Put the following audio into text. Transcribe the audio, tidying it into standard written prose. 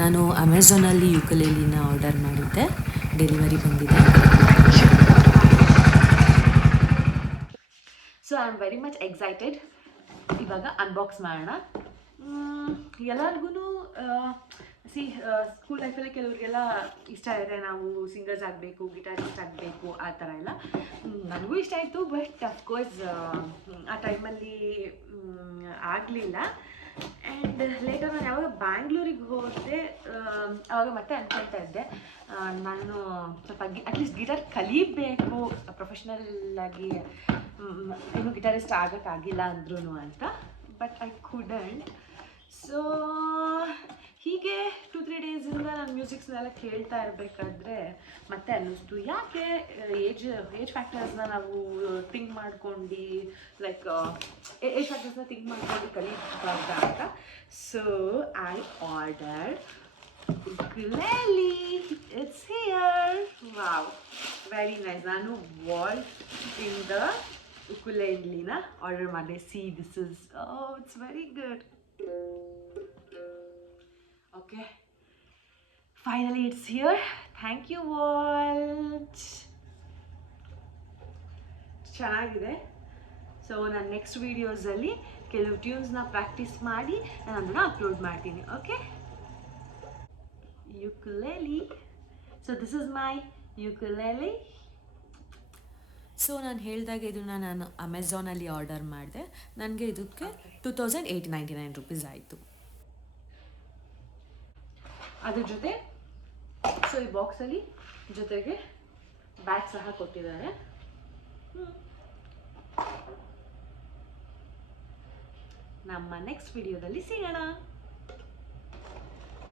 ನಾನು ಅಮೆಝಾನಲ್ಲಿ ಯುಕುಲೆಲಿನ ಆರ್ಡರ್ ಮಾಡಿದ್ದೆ, ಡೆಲಿವರಿ ಬಂದಿದೆ. So I am very much excited. ಇವಾಗ ಅನ್ಬಾಕ್ಸ್ ಮಾಡೋಣ. ಎಲ್ಲರಿಗೂ ಸ್ಕೂಲ್ ಲೈಫಲ್ಲಿ ಕೆಲವ್ರಿಗೆಲ್ಲ ಇಷ್ಟ ಇದೆ, ನಾವು ಸಿಂಗರ್ಸ್ ಆಗಬೇಕು, ಗಿಟಾರಿಸ್ಟ್ ಆಗಬೇಕು, ಆ ಥರ ಎಲ್ಲ. ನನಗೂ ಇಷ್ಟ ಆಯಿತು, ಬಟ್ ಅಫ್ಕೋರ್ಸ್ ಆ ಟೈಮಲ್ಲಿ ಆಗಲಿಲ್ಲ. ಆ್ಯಂಡ್ ಲೇಟರ್ ನಾನು ಯಾವಾಗ ಬ್ಯಾಂಗ್ಳೂರಿಗೆ ಹೋದೆ ಆವಾಗ ಮತ್ತೆ ಅಂದ್ಕೊಳ್ತಾ ಇದ್ದೆ, ನಾನು ಸ್ವಲ್ಪ ಅಟ್ಲೀಸ್ಟ್ ಗಿಟಾರ್ ಕಲಿಬೇಕು, ಪ್ರೊಫೆಷ್ನಲ್ಲಾಗಿ ಇನ್ನೂ ಗಿಟಾರಿಸ್ಟ್ ಆಗೋಕ್ಕಾಗಿಲ್ಲ ಅಂದ್ರೂ ಅಂತ. But I couldn't. ಸೊ ಹೀಗೆ 2-3 ಡೇಸಿಂದ ನಾನು ಮ್ಯೂಸಿಕ್ಸ್ನೆಲ್ಲ ಕೇಳ್ತಾ ಇರಬೇಕಾದ್ರೆ ಮತ್ತೆ ಅನ್ನಿಸ್ತು, ಯಾಕೆ ಏಜ್ ಫ್ಯಾಕ್ಟರ್ಸ್ನ ನಾವು ಥಿಂಕ್ ಮಾಡ್ಕೊಂಡು, ಲೈಕ್ ಏಜ್ ಫ್ಯಾಕ್ಟರ್ಸ್ನ ಥಿಂಕ್ ಮಾಡ್ಕೊಂಡು ಕಲಿಬಾರ್ದ ಅಂತ. So I order ukulele. It's here. Wow, very nice. ನಾನು ವಾಲ್ಟ್ ಇನ್ ದ ukulele ಆರ್ಡರ್ ಮಾಡಿದೆ. See, this is, oh, it's very good. Okay, finally it's here. Thank you, Walt. ಚೆನ್ನಾಗಿದೆ. So ನಾನು next ವೀಡಿಯೋಸಲ್ಲಿ ಕೆಲವು ಟ್ಯೂನ್ಸ್ನ practice ಮಾಡಿ ನಾನು ಅದನ್ನು ಅಪ್ಲೋಡ್ ಮಾಡ್ತೀನಿ. Okay, ukulele. So this is my ukulele. So ನಾನು ಹೇಳಿದಾಗ ಇದನ್ನು ನಾನು ಅಮೆಝಾನಲ್ಲಿ ಆರ್ಡರ್ ಮಾಡಿದೆ. ನನಗೆ ಇದಕ್ಕೆ 2899 ರೂಪೀಸ್ ಆಯಿತು. ಅದ್ರ ಜೊತೆ ಸೊ ಈ ಬಾಕ್ಸಲ್ಲಿ ಜೊತೆಗೆ ಬ್ಯಾಗ್ ಸಹ ಕೊಟ್ಟಿದ್ದಾರೆ. ನಮ್ಮ ನೆಕ್ಸ್ಟ್ ವಿಡಿಯೋದಲ್ಲಿ ಸಿಗೋಣ.